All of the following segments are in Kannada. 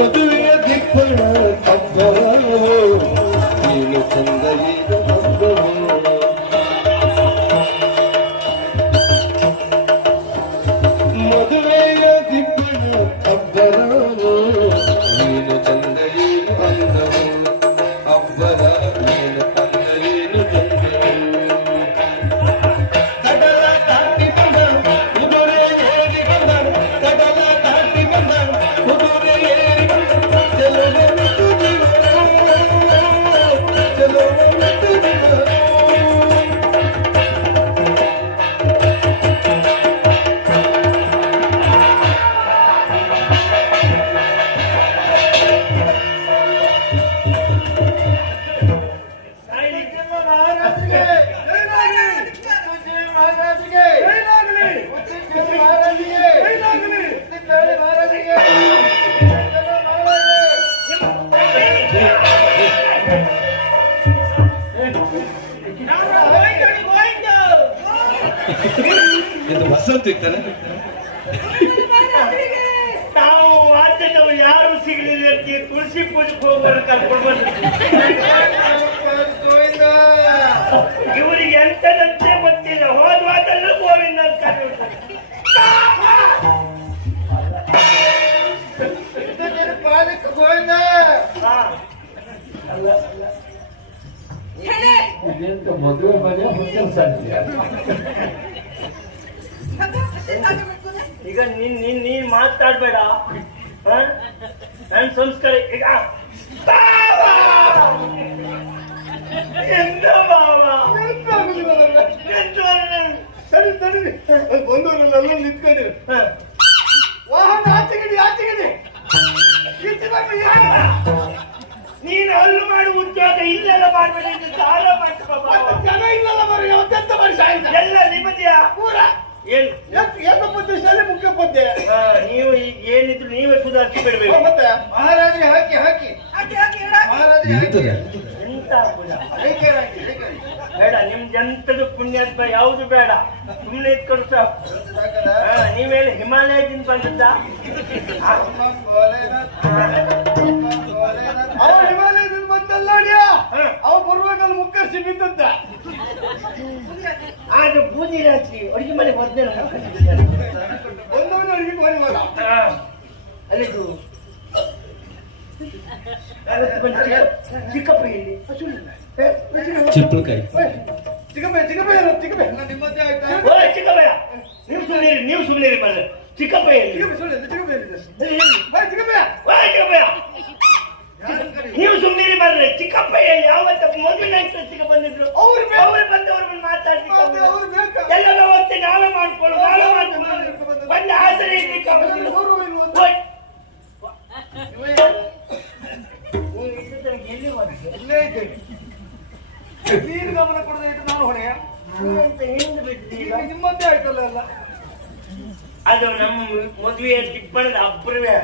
ಮದುವೆಯ ದಿಪ್ಪಣ ಹಬ್ಬವೋ ನೀನು ಚಂದಲಿನ ಹಬ್ಬವೋ ಮದುವೆಯ ದಿಪ್ಪಣ ಹಬ್ಬವೋ ನೀನು ಚಂದಲಿನ ಹಬ್ಬವೋ ಹಬ್ಬರ ನೀನು ಚಂದಲಿನ ಕಡಲ ದಾಟಿ ಬಂದಳು ಕುದುರೆ ಏರಿ ಬಂದಳು ಕಡಲ ದಾಟಿ ಬಂದಳು ಕುದುರೆ ಏರಿ ಬಂದಳು ಚಲೋ ಬಿಟ್ಟು ಚಲೋ ಬಿಟ್ಟು ಇದು ವಸಂತ ಇರ್ತಾನೆ ನಾವು ವಾದ್ಯದವರು ಯಾರು ಸಿಗಲಿಲ್ಲ ತುಳಸಿ ಪೂಜೆಗೆ ಹೋಗೋರು ಕರ್ಕೊಂಡು ಬಂದ್ರು ಇವರಿಗೆ ಎಂತದಂತೆ ಗೊತ್ತಿಲ್ಲ ಹೋದ ವಾದಲ್ಲೂ ಗೋವಿಂದ ಅಂತ ಕರೆಯುತ್ತಾರೆ ಮದುವೆ ಮನೆ ಹುಡುಗನ್ ಸಾಧ್ಯ ಈಗ ನೀನ್ ಮಾತಾಡ್ಬೇಡ ನನ್ ಸಂಸ್ಕಾರ ಈಗ ಎಂತ ಬಾವ ಸರಿ ಸರಿ ಬಂದವರೆಲ್ಲ ನಿಂತ್ಕೊಂಡಿರು ವಾಹನ ಆಚೆಗಡಿ ಆಚೆಗಡಿ ನೀನು ಅಲ್ಲು ಮಾಡಿ ಉದ್ಯೋಗ ಇಲ್ಲೆಲ್ಲ ಮಾಡ್ಬೇಡ ಸಾಲ ಮಾಡ್ಕೋ ಜನ ಇಲ್ಲಲ್ಲ ಮರಿ ಅತ್ಯಂತ ಮಾಡಿ ಸಾಯ್ತ ಎಲ್ಲ ನಿಮ್ಮದಿಯಾ ಪೂರ ಏನು ಏಕ ಪದ್ಧತಿ ಮುಖ್ಯ ಪದ್ಯ ನೀವು ಈಗ ಏನಿದ್ರು ನೀವೇ ಸುಧಾರಿಸಿ ಬಿಡ್ಬೇಕು ಮತ್ತೆ ಮಹಾರಾಜರಿಗೆ ಹಾಕಿ ಹಾಕಿ ಮಹಾರಾಜರಿಗೆ ಹಾಕಿ ಎಂತ ಬೇಡ ನಿಮ್ಗೆ ಎಂತದು ಪುಣ್ಯಾತ್ಮ ಯಾವುದು ಬೇಡ ಸುಮ್ಮನೆ ಇಟ್ಕೊಂಡು ಸಾಕು ನೀವೇನು ಹಿಮಾಲಯದಿಂದ ಬಂದದ್ದ ಅವ ಹಿಮಾಲಯದಿಂದ ಬಂದಲ್ಲ ಅವ ಬರುವಾಗಲ್ಲಿ ಮುಕ್ಕರ್ಸಿ ಬಿದ್ದದ್ದ ಅದು ಬೂದಿ ರಾತ್ರಿ ಅಡುಗೆ ಮನೆ ಮೊದಲೇ ಒಂದೊಂದು ಅಡುಗೆ ಮಾಡಿ ಮಾಡ ಅಲ್ಲಿದು ಚಿಕ್ಕಪ್ಪ ಇಲ್ಲಿ ಚಿಪ್ಪಳಕಾಯಿ ಚಿಕ್ಕಪ್ಪಯ್ಯ ಚಿಕ್ಕಪ್ಪಯ್ಯ ಚಿಕ್ಕಪ್ಪಯ್ಯ ನಿಮ್ಮದೇ ಆಯ್ತಾ ಚಿಕ್ಕಪ್ಪಯ್ಯ ನೀವು ಸುಮ್ಮನೆ ಬಂದ್ರೆ ಚಿಕ್ಕಪ್ಪಯ್ಯ ನೀವು ಸುಮ್ಮನೆ ಬರ್ರಿ ಚಿಕ್ಕಪ್ಪಯ್ಯ ಯಾವತ್ತ ಮಗುವಿನ ಚಿಕ್ಕ ಬಂದಿದ್ರು ಅವ್ರು ಬಂದವ್ರು ಮಾತಾಡ್ತಿದ್ರು ಎಲ್ಲ ಅವತ್ತೆ ನಾವೇ ಮಾಡ್ಕೊಳ್ಳು ಒಂದು ಆಸರೆ ನೀನು ಗಮನ ಕೊಡದೆ ಇಟ್ಟು ನಾನು ಹೊಣೆಯ ಹಿಂದೆ ಬಿಟ್ಟು ನಿಮ್ಮದೇ ಆಯ್ತಲ್ಲ ಎಲ್ಲ ಅದು ನಮ್ಮ ಮದುವೆಯ ಟಿಪ್ಪಣದ ಅಬ್ಬರವೇ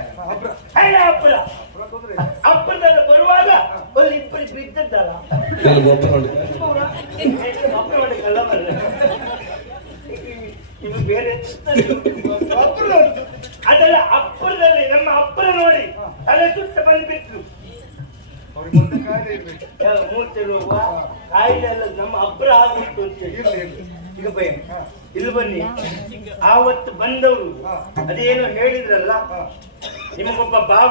ಅಬ್ಬರದಲ್ಲ ಬರುವಾಗ ಒಂದು ಇಬ್ಬರು ಬಿದ್ದದ್ದಲ್ಲ ಕಲ್ಲ ಬರಲ್ಲ ಇದು ಬೇರೆ ಅದಲ್ಲ ಅಬ್ಬರದಲ್ಲಿ ನಮ್ಮ ಅಬ್ಬರ ನೋಡಿ ತಲೆ ಸುತ್ತ ಬಂದ್ಬಿಟ್ರು ಮೂರ್ತಿರು ಕಾಯಿಲೆ ಎಲ್ಲ ನಮ್ಮ ಅಬ್ಬರ ಆಗ್ಬಿಟ್ಟು ಅಂತ ಈಗ ಭಯ ಇಲ್ಲಿ ಬನ್ನಿ ಆವತ್ತು ಬಂದವರು ಅದೇನೋ ಹೇಳಿದ್ರಲ್ಲ ನಿಮಗೊಬ್ಬ ಭಾವ